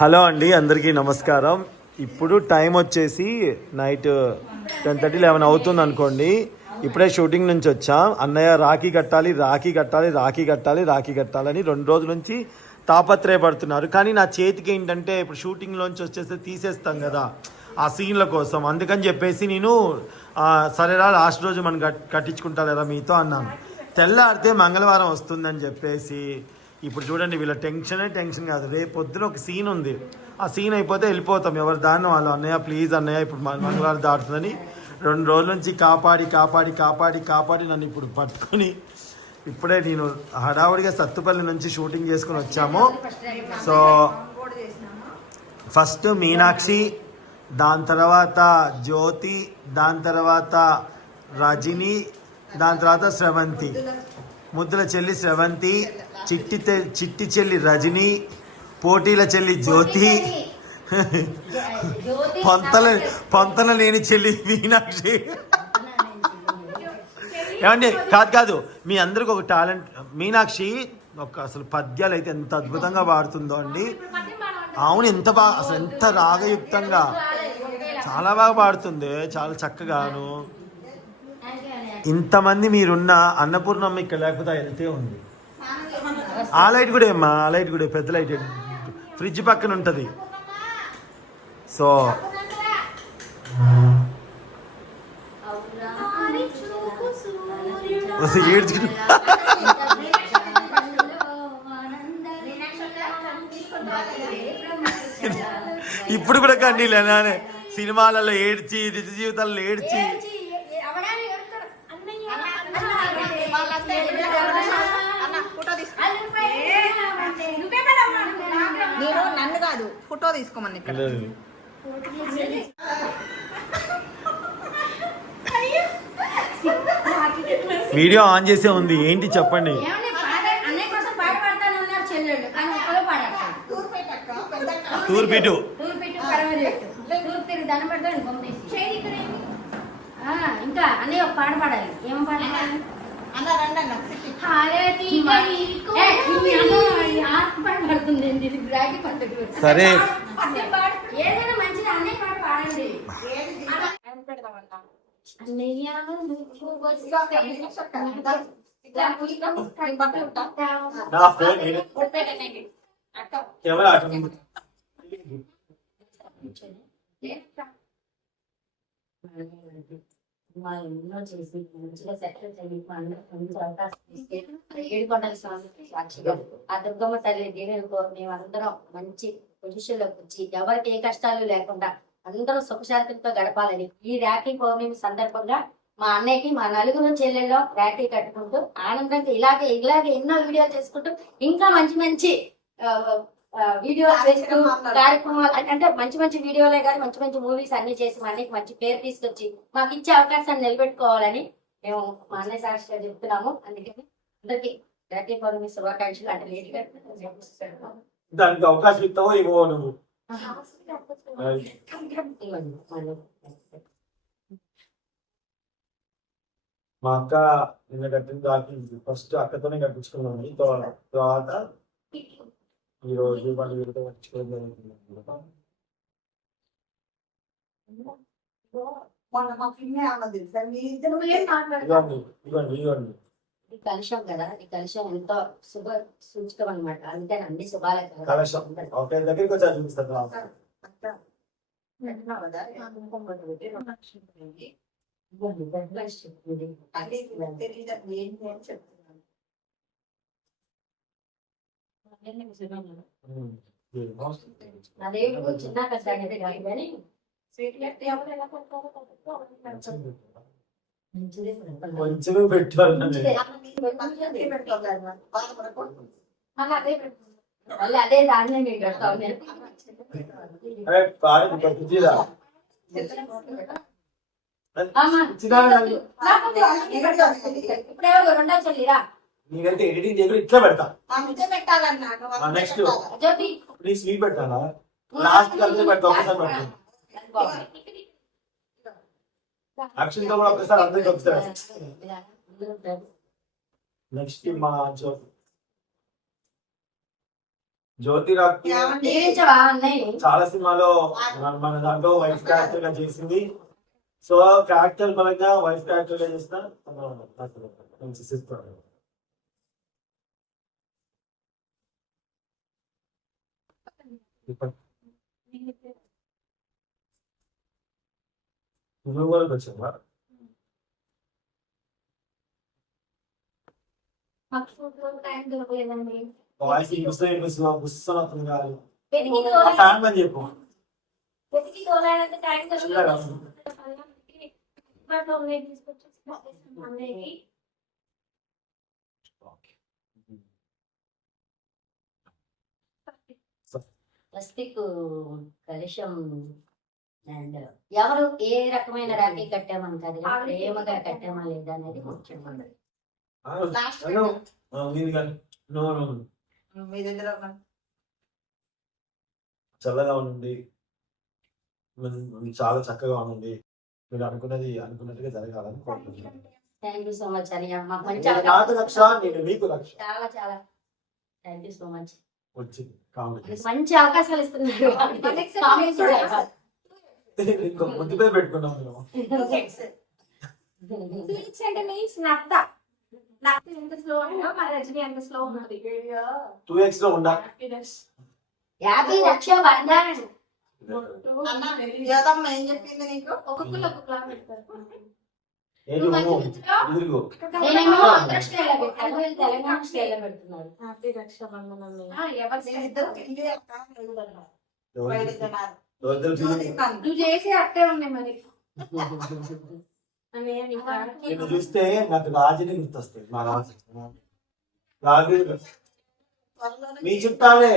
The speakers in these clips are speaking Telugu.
హలో అండి, అందరికీ నమస్కారం. ఇప్పుడు టైం వచ్చేసి నైట్ 10:30, 11 అవుతుంది అనుకోండి. ఇప్పుడే షూటింగ్ నుంచి వచ్చాం. అన్నయ్య రాఖీ కట్టాలి, రాఖీ కట్టాలి, రాఖీ కట్టాలి, రాఖీ కట్టాలని 2 రోజుల నుంచి తాపత్రయపడుతున్నారు. కానీ నా చేతికి ఏంటంటే ఇప్పుడు షూటింగ్లోంచి వచ్చేస్తే తీసేస్తాం కదా ఆ సీన్ల కోసం. అందుకని చెప్పేసి నేను సరేరా లాస్ట్ రోజు మనం కట్టించుకుంటా లేదా మీతో అన్నాను. తెల్లారితే మంగళవారం వస్తుందని చెప్పేసి ఇప్పుడు చూడండి, వీళ్ళ టెన్షన్ కాదు. రేపు పొద్దున ఒక సీన్ ఉంది, ఆ సీన్ అయిపోతే వెళ్ళిపోతాం ఎవరు దాన్ని వాళ్ళు. అన్నయ్య ప్లీజ్ అన్నయ్య, ఇప్పుడు మంగళవారం దాటుతుందని 2 రోజుల నుంచి కాపాడి నన్ను ఇప్పుడు పట్టుకొని ఇప్పుడే నేను హడావుడిగా సత్తుపల్లి నుంచి షూటింగ్ చేసుకుని వచ్చాము. సో ఫస్ట్ మీనాక్షి, దాని తర్వాత జ్యోతి, దాని తర్వాత రజని, దాని తర్వాత స్రవంతి, ముద్దుల చెల్లి స్రవంతి, చిట్టి చెల్లి రజని, పోటీల చెల్లి జ్యోతి, పొంతల లేని చెల్లి మీనాక్షి. ఏమండి, కాదు మీ అందరికి ఒక టాలెంట్. మీనాక్షి అసలు పద్యాలు అయితే ఎంత అద్భుతంగా పాడుతుందో అండి. అవును, ఎంత బాగా, అసలు ఎంత రాగయుక్తంగా చాలా బాగా పాడుతుంది, చాలా చక్కగాను. ఇంతమంది మీరున్న అన్నపూర్ణమ్మ ఇక్కడ లేకపోతే వెళ్తే ఉంది. ఆ లైట్ కూడా ఏమ్మా, ఆ లైట్ కూడా పెద్ద లైట్ ఫ్రిడ్జ్ పక్కన ఉంటుంది. సో ఇప్పుడు కూడా కండి లేనానే సినిమాలలో ఏడ్చి, నిజ జీవితాల్లో ఏడ్చి. నేను నన్ను కాదు, ఫోటో తీసుకోమని ఇక్కడ. వీడియో ఆన్ చేసే ఉంది, ఏంటి చెప్పండి. తూర్పిటు ఇంకా అన్నయ్య ఒక పాట పాడాలి. ఏం పాట పాడాలి? సరే, ఏదైనా మంచిది అన్నయ్య పాట పాడండి. మా ఇంట్లో చేసి మంచిగా సెటిల్ చేయి, మంచి అవకాశం ఇస్తే ఏడుకొండల స్వామి సాక్షిగా ఆ దుర్గమ్మ తల్లి దేవునికో మేమందరం మంచి పొజిషన్లోకి వచ్చి ఎవరికి ఏ కష్టాలు లేకుండా అందరూ సుఖశాంతితో గడపాలని ఈ రాఖీ పౌర్ణమి సందర్భంగా మా అన్నయ్యకి మా నలుగురు చెల్లెల్లో రాఖీ కట్టుకుంటూ ఆనందంగా ఇలాగే ఎన్నో వీడియోలు చేసుకుంటూ ఇంకా మంచి వీడియోలు చేస్తూ కార్యక్రమాలు అంటే మంచి వీడియోలే కానీ మంచి మూవీస్ అన్ని చేసి మా అన్నయ్యకి మంచి పేరు తీసుకొచ్చి మాకు ఇచ్చే అవకాశాన్ని నిలబెట్టుకోవాలని మేము మా అన్నయ్య సాక్షిగా చెప్తున్నాము. అందుకని అందరికి రాఖీ పౌర్ణమి శుభాకాంక్షలు. అంటే లేట్గా దానికి అవకాశం ఇస్తావో ఇవ్వవో నువ్వు. మా అక్క నిన్న కట్టిన రాఖీ ఫస్ట్ అక్కతోనే కట్టించుకున్నాము. తర్వాత ఈ రోజు వాళ్ళు వీళ్ళతో కట్టించుకోవడం. ఈ కలుషం కదా, ఈ కలుషం ఎంతో శుభ సూచకం అనమాట. అందుకని అన్ని శుభాలే కలశం దగ్గరికి వచ్చా చూపిస్తాను. అదే చిన్న కష్టాలు కానీ మంచిగా పెట్టారు. అదే దాన్ని రెండో చెల్లిరా నీకంటే ఎడిటింగ్ చేయకుండా ఇట్లా పెడతా. నెక్స్ట్ నీ స్వీట్ పెట్టాలా? లాస్ట్ కలిసి పెడతా, ఒకసారి పెడతా. యాక్షన్ తో కూడా ఒకసారి అందరికి ఒకసారి. నెక్స్ట్ మా జ్యోతి రాఖీ దీవించవా అన్నయ్య? చాలా సినిమాలో మన దాంట్లో వైఫ్ క్యారెక్టర్ గా చేసింది. సో క్యారెక్టర్ పరంగా వైఫ్ క్యారెక్టర్ గా చేసిన మంచి సిస్టర్. నువ్వు కూడా వచ్చావా? మాకు ఫోటో టైం దొరకలేదండి. వాయిస్ గుస్తున్నట్టుంది కాదు. వెతికి ఫ్యాన్ అని చెప్పు. తోలాడంటే టైం చిన్నగా. దొరకలేదు. ఇప్పట్లో ఉన్నాయి తీసుకొచ్చేసి అన్నయ్యకి. స్వస్తిక్ కలుషం అండ్ ఎవరు ఏ రకమైన రాఖీ కట్టామని కాదు, ప్రేమగా కట్టామా లేదా అనేది ముఖ్యం. మీ దగ్గర చల్లగా ఉండండి, చాలా చక్కగా ఉండండి, మీరు అనుకున్నట్టుగా జరగాలని కోరుకుంటున్నాను. థ్యాంక్ యూ సో మచ్ అని మాకు మంచి నాకు రక్ష, నేను మీకు రక్ష. చాలా చాలా థ్యాంక్ యూ సో మచ్. వచ్చింది కామెడీ. మంచి అవకాశాలు ఇస్తున్నారు. ఇంకో ముద్దుపై పెట్టుకున్నాం మేము. స్వీట్స్ అంటే మీన్స్ నత్త ఎంత స్లో ఉందో మా రజనీ ఎంత స్లో ఉన్నది. 2x లో ఉండా. యాభై లక్ష బంగారం ఏం చెప్పింది నీకు? ఒక్కొక్కరు ఒక్కొక్కలా పెడతారు. ఎదురుగో. నేనేమో ఆంధ్ర స్టైల్లో పెట్టాను, వీళ్ళు తెలంగాణ స్టైల్లో పెడుతున్నారు. హ్యాపీ రక్షాబంధనం. నువ్వు చేసే అట్టే ఉన్నాయి మరి. నేను చూస్తే నాకు రాజుని గుర్తొస్తాయి. మా రాజు మీ చుట్టాలే.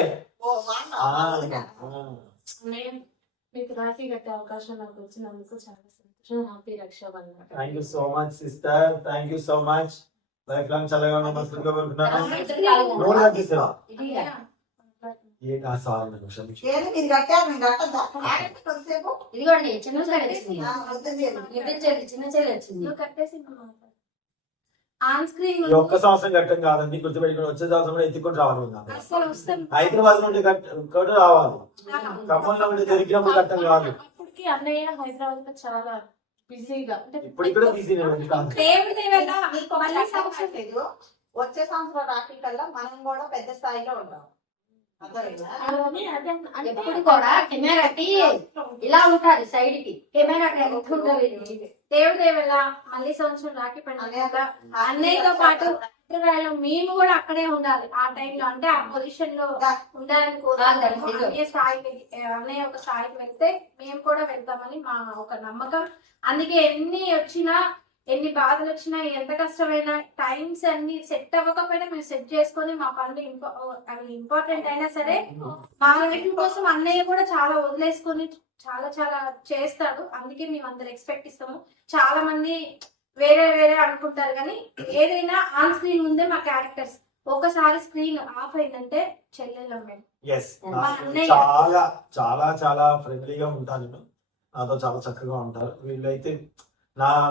మీకు రాఖీ కట్టే అవకాశం నాకు వచ్చినందుకు చాలా సంతోషం. Happy Rakshabandhan. Thank you so much sister, thank you so much. Life long చల్లగా ఉన్న మస్తుగా కోరుకుంటున్నాను. నోరు కట్టిస్తావా? ఇదిగోండి చిన్న చెల్లి వచ్చింది, చిన్న చెల్లి వచ్చింది. ఆన్ స్క్రీన్ ఈ ఒక్క సంవత్సరం కట్టం కాదండి, గుర్తుపెట్టుకుని వచ్చే సంవత్సరం కూడా ఎత్తుకొని రావాలి. అసలు వస్తాం. హైదరాబాద్ నుండి కట్టు రావాలి, ఖమ్మంలో నుండి దొరికినప్పుడు కట్టం కాదు. అప్పటికి అన్నయ్య హైదరాబాద్ లో చాలా బిజీగా, ఇప్పుడు కూడా బిజీ వచ్చే సంవత్సరం రాఖీ కల్లా మనం కూడా పెద్ద స్థాయిలో ఉంటాం. ఎప్పుడు కూడా కెమెరాకి ఇలా ఉంటారు, సైడ్ కి కెమెరా దేవుడు దేవల్ల మళ్ళీ సంవత్సరం రాఖీ పండుగ అన్నయ్యతో పాటు మేము కూడా అక్కడే ఉండాలి. ఆ టైంలో అంటే ఆ పొజిషన్ లో ఉండాలని కోరుకుంటాము. అన్నయ్య ఒక స్థాయికి వెళ్తే మేము కూడా వెళ్తామని మా ఒక నమ్మకం. అందుకే ఎన్ని వచ్చినా, ఎన్ని బాధలు వచ్చినా, ఎంత కష్టమైనా, టైమ్స్ అన్ని సెట్ అవ్వకపోయినా మేము సెట్ చేసుకొని మా పనులు అవి ఇంపార్టెంట్ అయినా సరే మా లైఫ్ కోసం అన్నయ్య కూడా చాలా వదిలేసుకొని చాలా చాలా చేస్తాడు. అందుకే మేము అందరు ఎక్స్పెక్ట్ ఇస్తాము. చాలా మంది వేరే వేరే అనుకుంటారు, కానీ ఏదైనా ఆన్ స్క్రీన్ ముందే మా క్యారెక్టర్స్. ఒకసారి స్క్రీన్ ఆఫ్ అయిందంటే చెల్లెళ్ళం మేము. చాలా చాలా చాలా ఫ్రెండ్లీగా ఉంటాను నేను, నాతో చాలా చక్కగా ఉంటారు. వీళ్ళైతే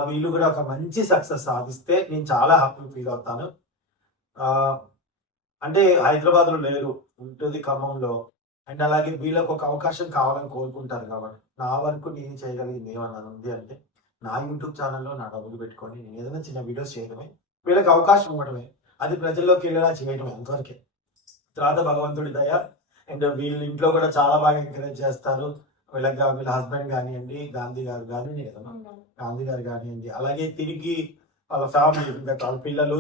వీళ్ళు కూడా ఒక మంచి సక్సెస్ సాధిస్తే నేను చాలా హ్యాపీ ఫీల్ అవుతాను. అంటే హైదరాబాద్ లో లేరు, ఉంటుంది ఖమ్మంలో. అండ్ అలాగే వీళ్ళకి ఒక అవకాశం కావాలని కోరుకుంటారు. కాబట్టి నా వరకు నేను చేయగలిగింది ఏమన్నా ఉంది అంటే నా యూట్యూబ్ ఛానల్లో నా డబ్బులు పెట్టుకొని నేను ఏదైనా చిన్న వీడియోస్ చేయడమే, వీళ్ళకి అవకాశం ఇవ్వడమే, అది ప్రజల్లోకి వెళ్ళేలా చేయడమే అంతవరకే. తర్వాత భగవంతుడి దయ. అండ్ వీళ్ళ ఇంట్లో కూడా చాలా బాగా ఎంకరేజ్ చేస్తారు. వీళ్ళ హస్బెండ్ కానివ్వండి, గాంధీ గారు కానివ్వండి, అలాగే తిరిగి వాళ్ళ ఫ్యామిలీ, ఇంకా వాళ్ళ పిల్లలు,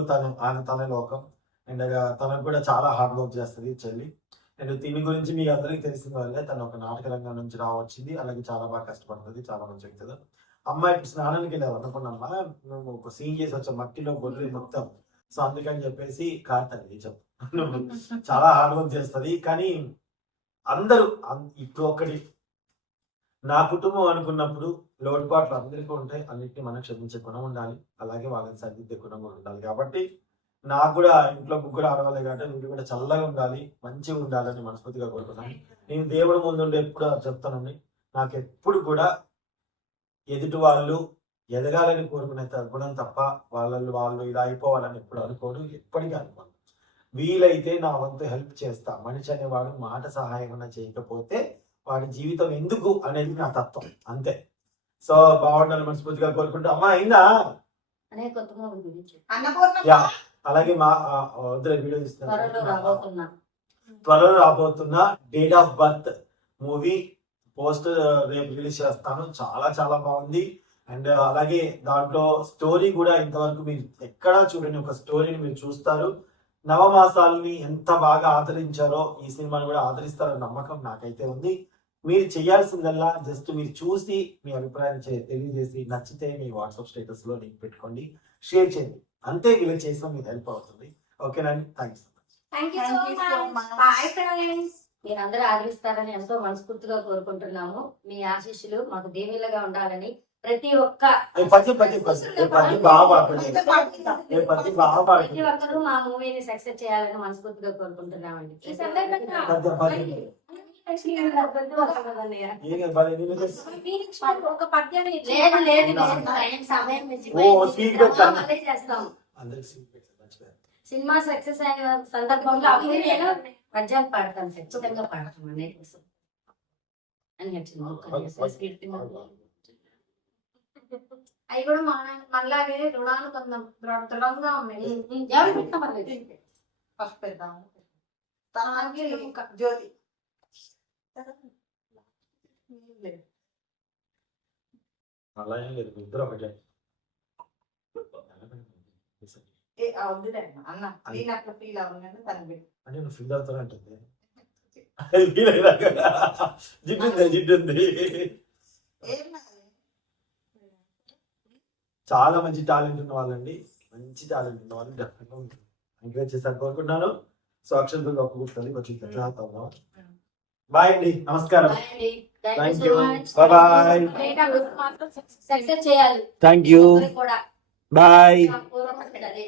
తన లోకం. అండ్ తనకు కూడా చాలా హార్డ్ వర్క్ చేస్తుంది చెల్లి. అండ్ తిని గురించి మీ అందరికీ తెలిసిన వాళ్ళే, తను ఒక నాటక రంగం నుంచి రావచ్చింది. అలాగే చాలా బాగా కష్టపడుతుంది, చాలా మంచి వ్యక్తి. అమ్మాయి స్నానానికి వెళ్ళావు అనుకున్నమ్మా, నువ్వు ఒక సీన్ చేసి వచ్చావు మట్టిలో గొర్రె మొత్తం. సో అందుకని చెప్పేసి కారుతుంది చాలా హార్డ్ వర్క్ చేస్తుంది. కానీ అందరూ ఇప్పుడు ఒకటి, నా కుటుంబం అనుకున్నప్పుడు లోటుపాట్లు అందరికీ ఉంటాయి, అన్నిటిని మనం క్షమించే గుణం ఉండాలి, అలాగే వాళ్ళని సరిదిద్దే గుణం కూడా ఉండాలి. కాబట్టి నాకు కూడా ఇంట్లో ముగ్గురు ఆడవాళ్ళే కాబట్టి మీరు కూడా చల్లగా ఉండాలి, మంచిగా ఉండాలని మనస్ఫూర్తిగా కోరుకున్నాను. నేను దేవుడు ముందుండి ఎప్పుడు చెప్తానండి, నాకు ఎప్పుడు కూడా ఎదుటి వాళ్ళు ఎదగాలని కోరుకునే గుణం తప్ప వాళ్ళు ఇలా అయిపోవాలని ఎప్పుడు అనుకోను, ఎప్పటికీ అనుకోను. వీలైతే నా వంతు హెల్ప్ చేస్తా. మనిషి అనేవాడు మాట సహాయం అన్న చేయకపోతే వాడి జీవితం ఎందుకు అనేది నా తత్వం, అంతే. సో బాగుండాలి మనస్ఫూర్తిగా కోరుకుంటూ. అమ్మా అయిందా? అనే కొత్త మూవీ గురించి యా, అలాగే మా వద్దులే వీడియో త్వరలో త్వరలో రాబోతున్న date of birth movie poster రేపు రిలీజ్ చేస్తాను. చాలా చాలా బాగుంది. అండ్ అలాగే దాంట్లో స్టోరీ కూడా ఇంతవరకు మీరు ఎక్కడా చూడని ఒక స్టోరీని మీరు చూస్తారు. నవమాసాలని ఎంత బాగా ఆదరించారో ఈ సినిమాని కూడా ఆదరిస్తారన్న నమ్మకం నాకైతే ఉంది. మీరు చేయాల్సిందల్లా జస్ట్ మీరు చూసి మీ అభిప్రాయాన్ని తెలియజేసి నచ్చితే మీ వాట్సాప్ స్టేటస్ లో లింక్ పెట్టుకోండి, షేర్ చేయండి, అంతే. వీళ్ళు చేసిన మీకు హెల్ప్ అవుతుంది. ఓకేనండి, thanks. Thank you so much. Bye friends. మీరందరూ ఆదరిస్తారని ఎంతో మనస్ఫూర్తిగా కోరుకుంటున్నాము. మీ ఆశీస్సులు మాకు దీవెనలుగా ఉండాలని ప్రతి ఒక్క ప్రతి ఒక్కరూ మా మూవీని సక్సెస్ చేయాలని మనస్ఫూర్తిగా కోరుకుంటున్నామండి. ఈ సందర్భంగా ఒక పద్యం సమయం చేస్తాం. సినిమా సక్సెస్ అయిన సందర్భంలో అప్పుడు నేను పద్యాలు పాడతాను, ఖచ్చితంగా పాడతాను అనేది అవి కూడా మనలాగే రుణానుబంధం దృఢంగా ఉన్నాయి. ఎవరు పెట్టామని జ్యోతి అలా ఏం లేదు, ఇద్దరు ఒకటే. అన్న నేను అట్లా ఫీల్ అవ్వను తను పెట్టి అంటే నువ్వు ఫీల్ అవుతానంటుంది. జిడ్డు ఉంది. చాలా మంచి టాలెంట్ ఉన్న వాళ్ళండి, మంచి టాలెంట్ ఉన్న వాళ్ళు డెఫినెట్గా ఉంటుంది. ఎంకరేజ్ చేశాను కోరుకుంటున్నాను. సో అక్షంతగా ఒప్పుకుంటుంది కొంచెం. బాయ్ అండి, నమస్కారం. Thank you, bye. సక్సెస్ చేయాలి. థ్యాంక్ యూ, కూడా బాయ్. పూర్వపడ్డది.